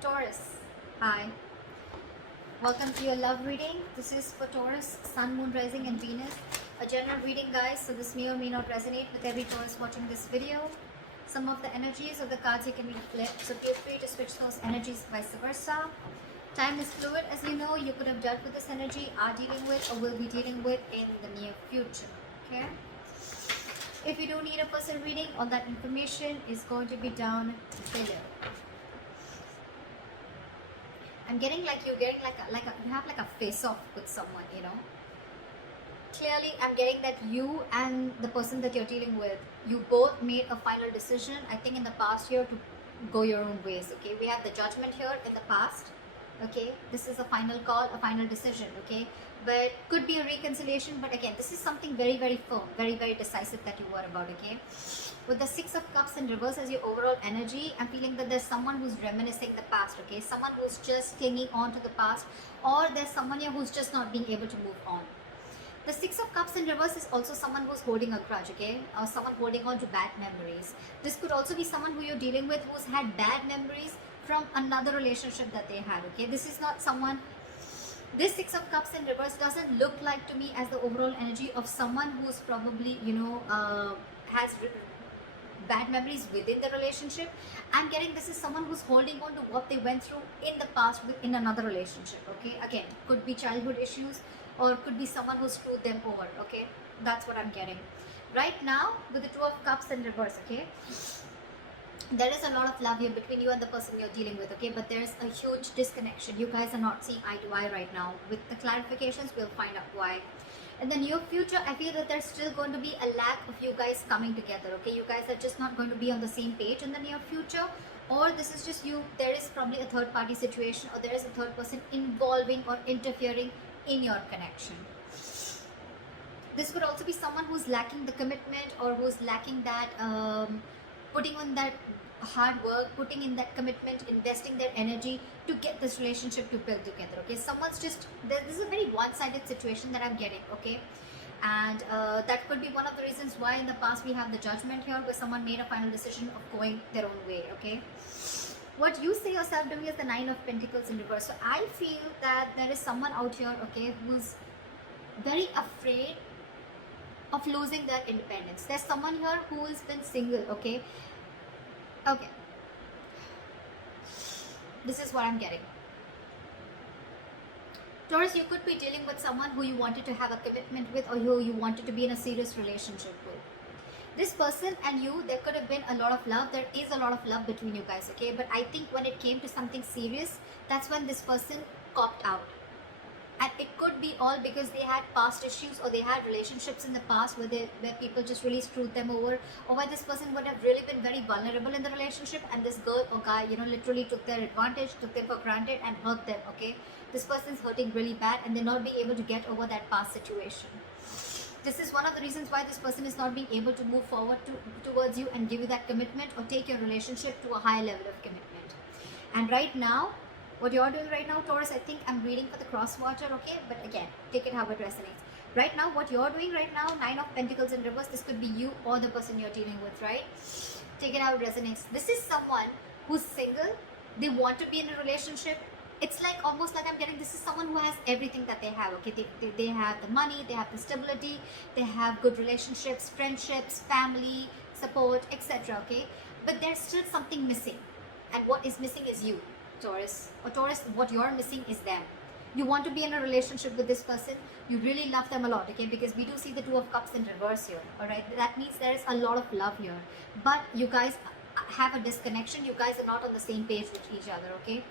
Taurus, hi. Welcome to your love reading. This is for Taurus, Sun, Moon, Rising and Venus. A general reading, guys, so this may or may not resonate with every Taurus watching this video. Some of the energies of the cards you can be flipped, so feel free to switch those energies vice versa. Time is fluid, as you know. You could have dealt with this energy, are dealing with, or will be dealing with in the near future. Okay? If you do need a personal reading, all that information is going to be down below. I'm getting like you're getting you have like a face off with someone, you know. Clearly, I'm getting that you and the person that you're dealing with, you both made a final decision, I think in the past year, to go your own ways. Okay, we have the judgment here in the past. Okay, this is a final call, a final decision. Okay, but could be a reconciliation, but again, this is something very, very firm, very, very decisive that you were about. Okay, with the Six of Cups in reverse as your overall energy, I'm feeling that there's someone who's reminiscing the past. Okay, someone who's just clinging on to the past, or there's someone here who's just not being able to move on. The Six of Cups in reverse is also someone who's holding a grudge, okay? Or someone holding on to bad memories. This could also be someone who you're dealing with who's had bad memories from another relationship that they had, okay? This is not someone... This Six of Cups in reverse doesn't look like to me as the overall energy of someone who's probably, you know, has bad memories within the relationship. I'm getting this is someone who's holding on to what they went through in the past in another relationship, okay? Again, could be childhood issues, or could be someone who screwed them over. Okay, that's what I'm getting right now with the Two of Cups in reverse. Okay, there is a lot of love here between you and the person you're dealing with. Okay, but there's a huge disconnection. You guys are not seeing eye to eye right now. With the clarifications, we'll find out why. In the near future, I feel that there's still going to be a lack of you guys coming together. Okay, you guys are just not going to be on the same page in the near future, or this is just you. There is probably a third party situation, or there is a third person involving or interfering in your connection. This could also be someone who's lacking the commitment, or who's lacking that putting on that hard work, putting in that commitment, investing their energy to get this relationship to build together. Okay, someone's just this is a very one-sided situation that I'm getting. Okay, and that could be one of the reasons why in the past we have the judgment here, where someone made a final decision of going their own way. Okay, what you say yourself doing is the Nine of Pentacles in reverse. So I feel that there is someone out here, okay, who's very afraid of losing their independence. There's someone here who has been single. Okay, this is what I'm getting. Taurus, you could be dealing with someone who you wanted to have a commitment with, or who you wanted to be in a serious relationship with. This person and you, there could have been a lot of love. There is a lot of love between you guys, okay? But I think when it came to something serious, that's when this person copped out. And it could be all because they had past issues, or they had relationships in the past where people just really screwed them over, or where this person would have really been very vulnerable in the relationship, and this girl or guy, you know, literally took their advantage, took them for granted and hurt them, okay? This person's hurting really bad, and they're not being able to get over that past situation. This is one of the reasons why this person is not being able to move forward towards you and give you that commitment, or take your relationship to a higher level of commitment. And right now, what you're doing right now, Taurus, I think I'm reading for the cross watcher, okay? But again, take it how it resonates. Right now, what you're doing right now, Nine of Pentacles in reverse, this could be you or the person you're dealing with, right? Take it how it resonates. This is someone who's single. They want to be in a relationship. It's like almost like I'm getting, this is someone who has everything that they have, okay? They have the money, they have the stability, they have good relationships, friendships, family, support, etc., okay? But there's still something missing. And what is missing is you, Taurus. Or Taurus, what you're missing is them. You want to be in a relationship with this person. You really love them a lot, okay? Because we do see the Two of Cups in reverse here, all right? That means there is a lot of love here. But you guys have a disconnection. You guys are not on the same page with each other, okay?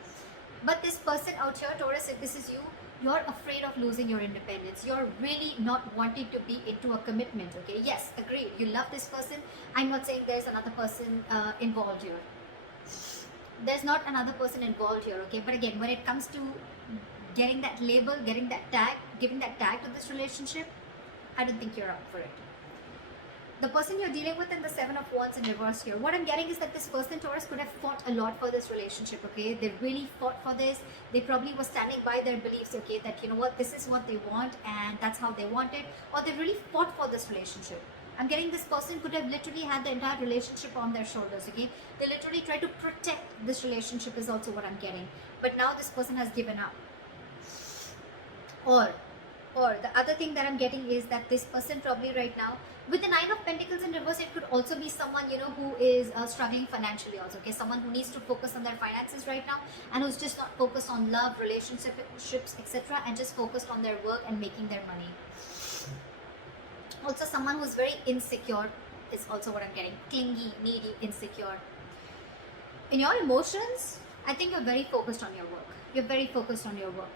But this person out here, Taurus, if this is you, you're afraid of losing your independence. You're really not wanting to be into a commitment, okay? Yes, agreed. You love this person. I'm not saying there's another person involved here. There's not another person involved here, okay? But again, when it comes to getting that label, getting that tag, giving that tag to this relationship, I don't think you're up for it. The person you're dealing with in the Seven of Wands in reverse here, what I'm getting is that this person, Taurus, could have fought a lot for this relationship, okay? They really fought for this. They probably were standing by their beliefs, okay? That, you know what, this is what they want and that's how they want it. Or they really fought for this relationship. I'm getting this person could have literally had the entire relationship on their shoulders, okay? They literally try to protect this relationship is also what I'm getting. But now this person has given up. Or the other thing that I'm getting is that this person probably right now, with the Nine of Pentacles in reverse, it could also be someone, you know, who is struggling financially also, okay? Someone who needs to focus on their finances right now and who's just not focused on love, relationships, etc. and just focused on their work and making their money. Also someone who's very insecure is also what I'm getting. Clingy, needy, insecure. In your emotions, I think you're very focused on your work. You're very focused on your work,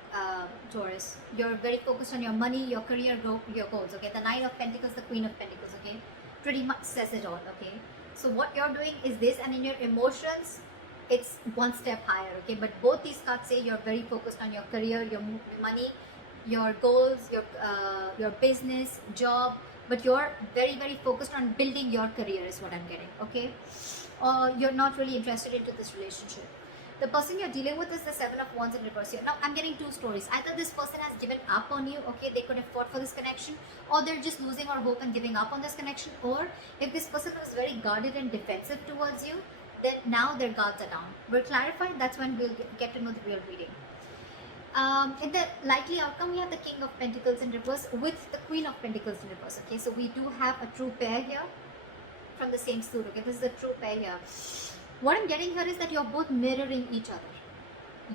Taurus. You're very focused on your money, your career, your goals, okay? The Nine of Pentacles, the Queen of Pentacles, okay? Pretty much says it all, okay? So what you're doing is this, and in your emotions, it's one step higher, okay? But both these cards say you're very focused on your career, your money, your goals, your business, job, but you're very, very focused on building your career is what I'm getting, okay? Or you're not really interested into this relationship. The person you're dealing with is the Seven of Wands in reverse here. Now, I'm getting two stories. Either this person has given up on you, okay, they could have fought for this connection, or they're just losing all hope and giving up on this connection, or if this person was very guarded and defensive towards you, then now their guards are down. We'll clarify, that's when we'll get to know the real reading. In the likely outcome, we have the King of Pentacles in reverse with the Queen of Pentacles in reverse, okay, so we do have a true pair here from the same suit, okay, this is the true pair here. What I'm getting here is that you're both mirroring each other.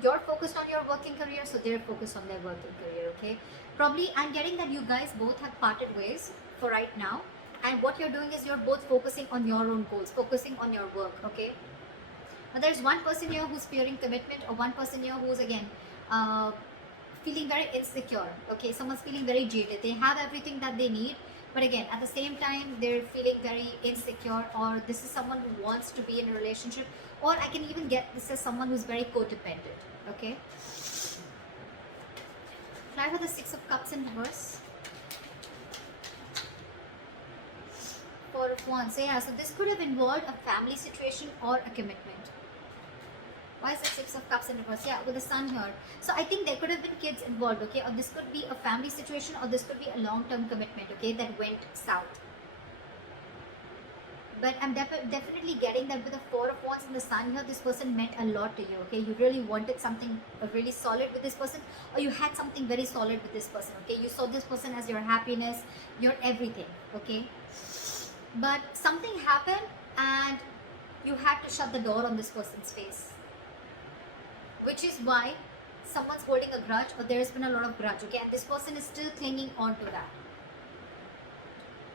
You're focused on your working career, so they're focused on their working career, okay? Probably, I'm getting that you guys both have parted ways for right now. And what you're doing is you're both focusing on your own goals, focusing on your work, okay? Now, there's one person here who's fearing commitment, or one person here who's, again, feeling very insecure, okay? Someone's feeling very jaded. They have everything that they need, but again, at the same time, they're feeling very insecure, or this is someone who wants to be in a relationship, or I can even get this as someone who's very codependent, okay? Try for the Six of Cups in reverse. Four of Wands. So yeah, so this could have involved a family situation or a commitment. Why is the Six of Cups in reverse? Yeah, with the Sun here. So I think there could have been kids involved, okay? Or this could be a family situation, or this could be a long-term commitment, okay, that went south. But I'm definitely getting that with the Four of Wands and the Sun here, this person meant a lot to you, okay? You really wanted something really solid with this person, or you had something very solid with this person, okay? You saw this person as your happiness, your everything, okay? But something happened and you had to shut the door on this person's face. Which is why someone's holding a grudge, or there's been a lot of grudge, okay? And this person is still clinging on to that.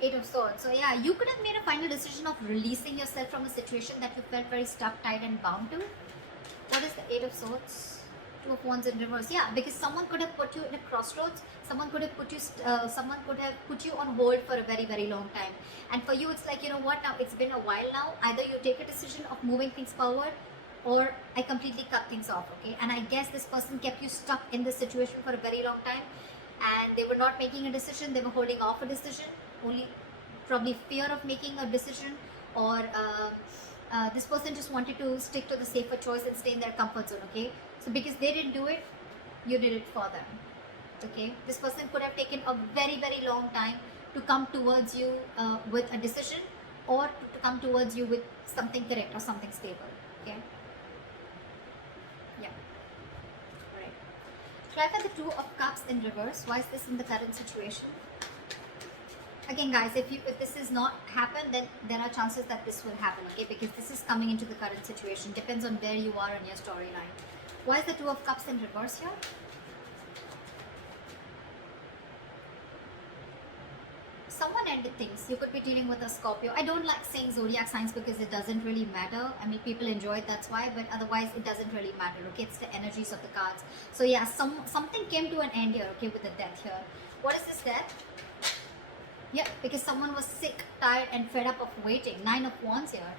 Eight of Swords. So yeah, you could have made a final decision of releasing yourself from a situation that you felt very stuck, tied and bound to. What is the Eight of Swords? Two of Wands in reverse. Yeah, because someone could have put you in a crossroads. Someone could have put you on hold for a very, very long time. And for you, it's like, you know what, now it's been a while now. Either you take a decision of moving things forward, or I completely cut things off, okay? And I guess this person kept you stuck in this situation for a very long time, and they were not making a decision, they were holding off a decision, only probably fear of making a decision, or this person just wanted to stick to the safer choice and stay in their comfort zone, okay? So because they didn't do it, you did it for them, okay? This person could have taken a very, very long time to come towards you with a decision, or to come towards you with something correct or something stable, okay? Yeah. Alright. Try for the Two of Cups in reverse. Why is this in the current situation? Again, guys, if this is not happened, then there are chances that this will happen, okay? Because this is coming into the current situation. Depends on where you are on your storyline. Why is the Two of Cups in reverse here? Someone ended things. You could be dealing with a Scorpio. I don't like saying zodiac signs because it doesn't really matter. I mean, people enjoy it, that's why, but otherwise it doesn't really matter, okay? It's the energies of the cards. So yeah, something came to an end here, okay, with the Death here. What is this Death? Yeah, because someone was sick, tired and fed up of waiting. Nine of Wands here.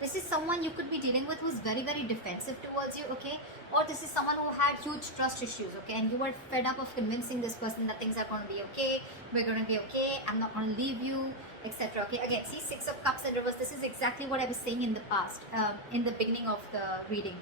This is someone you could be dealing with who's very, very defensive towards you, okay? Or this is someone who had huge trust issues, okay? And you were fed up of convincing this person that things are going to be okay, we're going to be okay, I'm not going to leave you, etc. Okay, again, see, Six of Cups in reverse. This is exactly what I was saying in the past, in the beginning of the reading.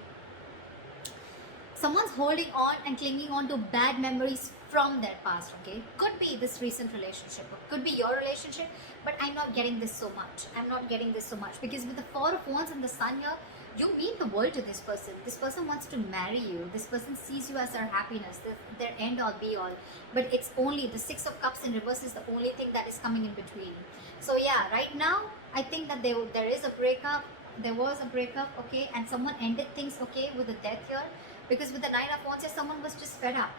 Someone's holding on and clinging on to bad memories from their past, okay? Could be this recent relationship, or could be your relationship, but I'm not getting this so much. I'm not getting this so much because with the Four of Wands and the Sun here, you mean the world to this person. This person wants to marry you. This person sees you as their happiness, their end all be all. But it's only the Six of Cups in reverse is the only thing that is coming in between. So yeah, right now, I think that there is a breakup. There was a breakup, okay? And someone ended things, okay, with the death here. Because with the Nine of Wands, someone was just fed up.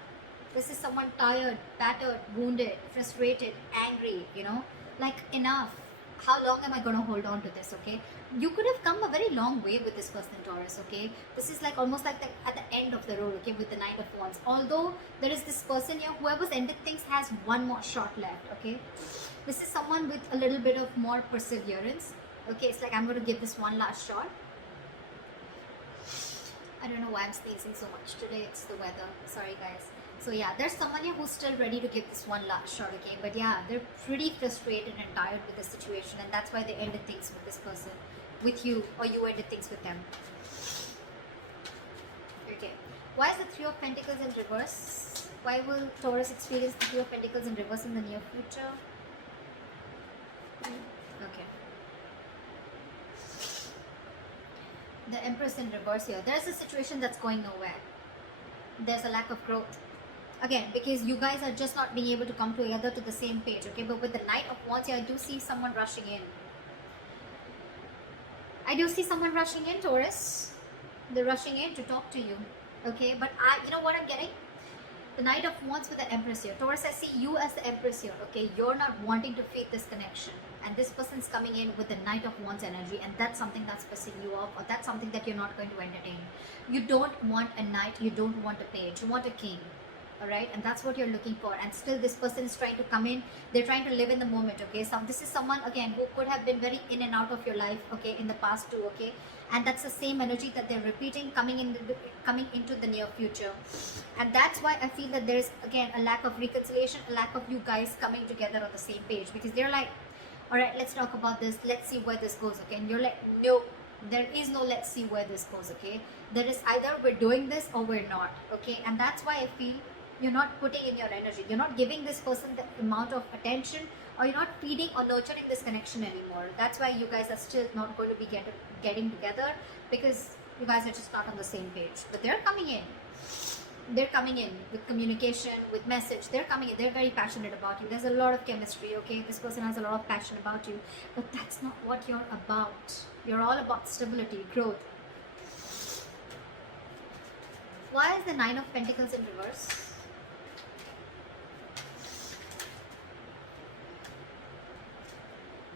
This is someone tired, battered, wounded, frustrated, angry, you know, like enough. How long am I going to hold on to this, okay? You could have come a very long way with this person, Taurus, okay? This is like almost like at the end of the road, okay, with the Knight of Wands. Although there is this person here, whoever's ended things has one more shot left, okay? This is someone with a little bit of more perseverance, okay? It's like I'm going to give this one last shot. I don't know why I'm sneezing so much today. It's the weather. Sorry, guys. So yeah, there's someone here who's still ready to give this one last shot, okay? But yeah, they're pretty frustrated and tired with the situation, and that's why they ended things with this person, with you, or you ended things with them. Okay. Why is the Three of Pentacles in reverse? Why will Taurus experience the Three of Pentacles in reverse in the near future? Okay. The Empress in reverse here. There's a situation that's going nowhere. There's a lack of growth. Again, because you guys are just not being able to come together to the same page, okay? But with the Knight of Wands here, I do see someone rushing in. I do see someone rushing in, Taurus. They're rushing in to talk to you, okay? But you know what I'm getting? The Knight of Wands with the Empress here. Taurus, I see you as the Empress here, okay? You're not wanting to feed this connection. And this person's coming in with the Knight of Wands energy, and that's something that's pissing you off, or that's something that you're not going to entertain. You don't want a knight, you don't want a page, you want a king. Alright, and that's what you're looking for, and still this person is trying to come in. They're trying to live in the moment, okay? So this is someone, again, who could have been very in and out of your life, okay, in the past too, okay? And that's the same energy that they're repeating coming into the near future. And that's why I feel that there's, again, a lack of reconciliation, a lack of you guys coming together on the same page, because they're like, alright, let's talk about this, let's see where this goes, okay? And you're like, no, there is no let's see where this goes, okay? There is either we're doing this or we're not, okay? And that's why I feel you're not putting in your energy. You're not giving this person the amount of attention, or you're not feeding or nurturing this connection anymore. That's why you guys are still not going to be getting together, because you guys are just not on the same page. But they're coming in. They're coming in with communication, with message. They're coming in. They're very passionate about you. There's a lot of chemistry, okay? This person has a lot of passion about you. But that's not what you're about. You're all about stability, growth. Why is the Nine of Pentacles in reverse?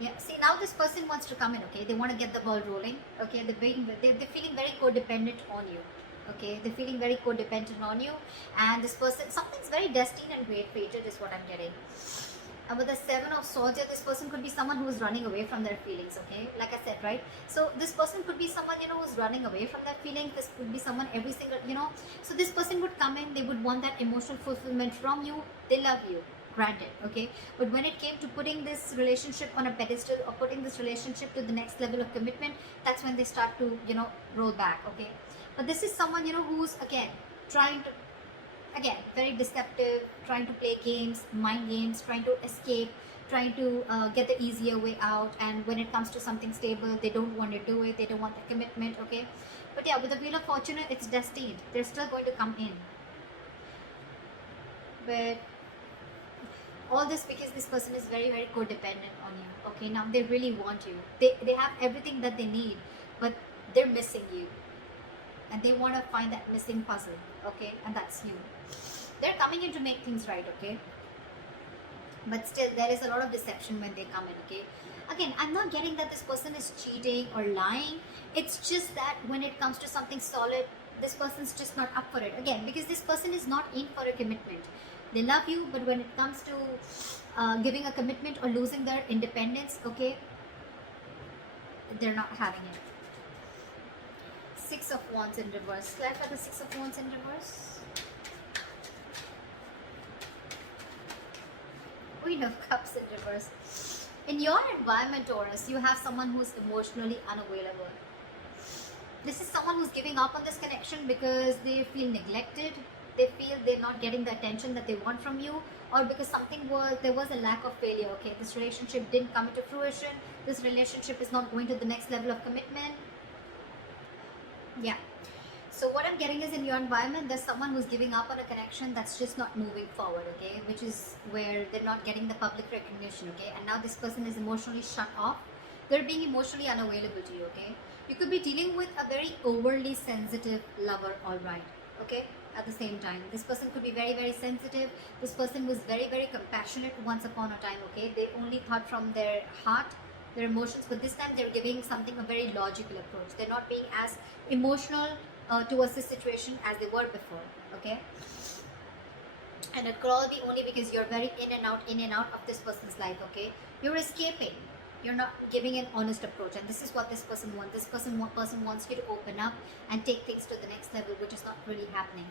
Yeah, see, now this person wants to come in, okay? They want to get the ball rolling, okay? They're feeling very codependent on you, okay? They're feeling very codependent on you, and this person, something's very destined and great-fated is what I'm getting. And with the Seven of Swords here, this person could be someone who is running away from their feelings, okay? Like I said, right? So this person could be someone, you know, who's running away from their feelings. This could be someone every single, you know. So this person would come in, they would want that emotional fulfillment from you. They love you. Granted, okay, but when it came to putting this relationship on a pedestal, or putting this relationship to the next level of commitment, that's when they start to, you know, roll back, okay? But this is someone, you know, who's, again, trying to, again, very deceptive, trying to play games, mind games, trying to escape, trying to get the easier way out. And when it comes to something stable, they don't want to do it, they don't want the commitment, okay? But yeah, with the Wheel of Fortune, it's destined. They're still going to come in. But all this because this person is very, very codependent on you, okay? Now they really want you. They have everything that they need, but they're missing you, and they want to find that missing puzzle, okay? And that's you. They're coming in to make things right, okay? But still, there is a lot of deception when they come in, okay? Again, I'm not getting that this person is cheating or lying. It's just that when it comes to something solid, this person's just not up for it. Again, because this person is not in for a commitment. They love you, but when it comes to giving a commitment or losing their independence, okay, they're not having it. Six of Wands in reverse. Clarify the Six of Wands in reverse. Queen of Cups in reverse. In your environment, Taurus, you have someone who's emotionally unavailable. This is someone who's giving up on this connection because they feel neglected, they feel they're not getting the attention that they want from you, or because there was a lack of failure. Okay, this relationship didn't come into fruition, this relationship is not going to the next level of commitment. Yeah. So what I'm getting is, in your environment, there's someone who's giving up on a connection that's just not moving forward, okay? Which is where they're not getting the public recognition, okay? And now this person is emotionally shut off. They're being emotionally unavailable to you, okay? You could be dealing with a very overly sensitive lover, all right, okay? At the same time, this person could be very, very sensitive. This person was very, very compassionate once upon a time, okay? They only thought from their heart, their emotions, but this time they're giving something a very logical approach. They're not being as emotional towards this situation as they were before, okay? And it could all be only because you're very in and out of this person's life, okay? You're escaping. You're not giving an honest approach, and this is what this person wants. This person wants you to open up and take things to the next level, which is not really happening.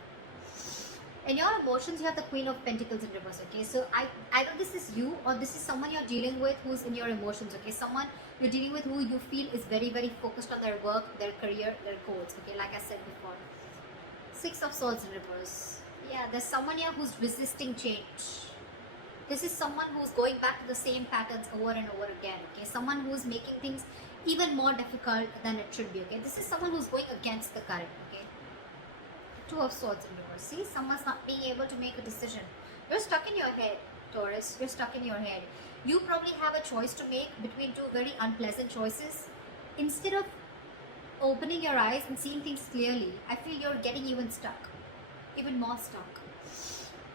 In your emotions, you have the Queen of Pentacles in reverse, okay? So either this is you, or this is someone you're dealing with who's in your emotions, okay? Someone you're dealing with who you feel is very, very focused on their work, their career, their goals, okay? Like I said before. Six of Swords in reverse. Yeah, there's someone here who's resisting change. This is someone who's going back to the same patterns over and over again, okay? Someone who's making things even more difficult than it should be, okay? This is someone who's going against the current, okay? Two of Swords in reverse. See, someone's not being able to make a decision. You're stuck in your head, Taurus. You're stuck in your head. You probably have a choice to make between two very unpleasant choices. Instead of opening your eyes and seeing things clearly, I feel you're getting even stuck. Even more stuck.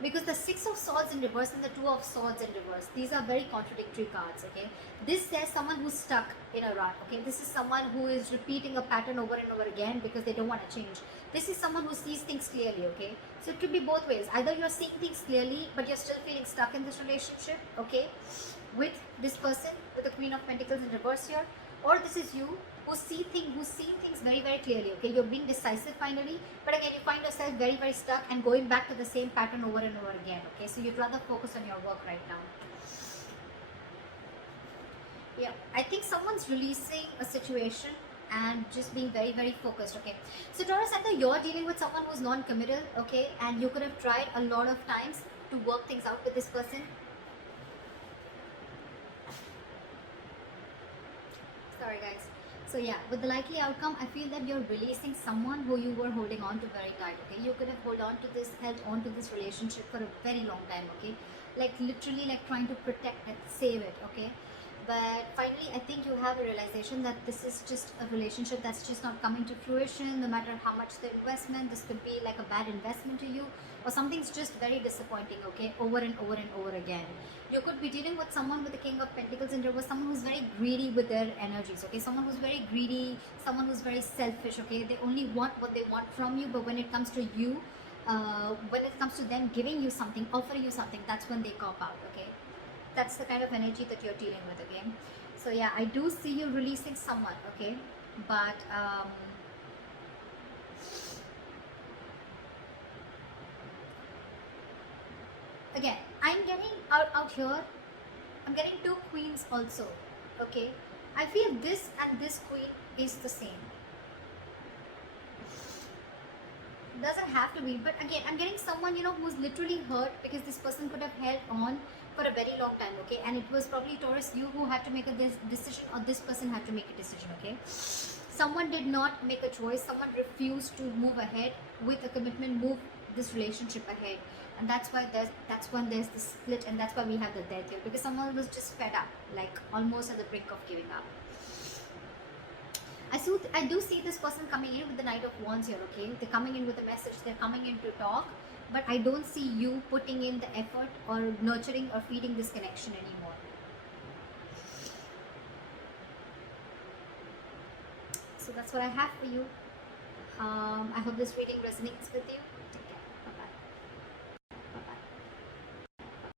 Because the Six of Swords in reverse and the Two of Swords in reverse, these are very contradictory cards, okay? This says someone who's stuck in a rut, okay? This is someone who is repeating a pattern over and over again because they don't want to change. This is someone who sees things clearly, okay? So it could be both ways. Either you're seeing things clearly, but you're still feeling stuck in this relationship, okay? With this person, with the Queen of Pentacles in reverse here. Or this is you, who's seeing things very, very clearly, okay? You're being decisive finally, but again, you find yourself very, very stuck and going back to the same pattern over and over again, okay? So you'd rather focus on your work right now. Yeah, I think someone's releasing a situation and just being very, very focused, okay? So Taurus, either you're dealing with someone who's non-committal, okay? And you could have tried a lot of times to work things out with this person. Sorry guys. So yeah, with the likely outcome, I feel that you're releasing someone who you were holding on to very tight, okay? You could have held on to this relationship for a very long time, okay? Like literally like trying to protect it, save it, okay? But finally, I think you have a realization that this is just a relationship that's just not coming to fruition, no matter how much the investment. This could be like a bad investment to you, or something's just very disappointing, okay? Over and over and over again. You could be dealing with someone with the King of Pentacles in reverse, someone who's very greedy with their energies, okay? Someone who's very greedy, someone who's very selfish, okay? They only want what they want from you, but when it comes to you, when it comes to them giving you something, offering you something, that's when they cop out, okay? That's the kind of energy that you're dealing with, okay? So yeah, I do see you releasing someone, okay? But again, I'm getting out here, I'm getting two queens also, okay? I feel this and this queen is the same. Doesn't have to be, but again, I'm getting someone, you know, who's literally hurt because this person could have held on for a very long time, okay? And it was probably Taurus, you who had to make a decision, or this person had to make a decision, okay? Someone did not make a choice, someone refused to move ahead with a commitment, move this relationship ahead, and that's when there's the split, and that's why we have the death here, because someone was just fed up, like almost at the brink of giving up. I do see this person coming in with the Knight of Wands here, okay? They're coming in with a message, they're coming in to talk, but I don't see you putting in the effort or nurturing or feeding this connection anymore. So that's what I have for you. I hope this reading resonates with you.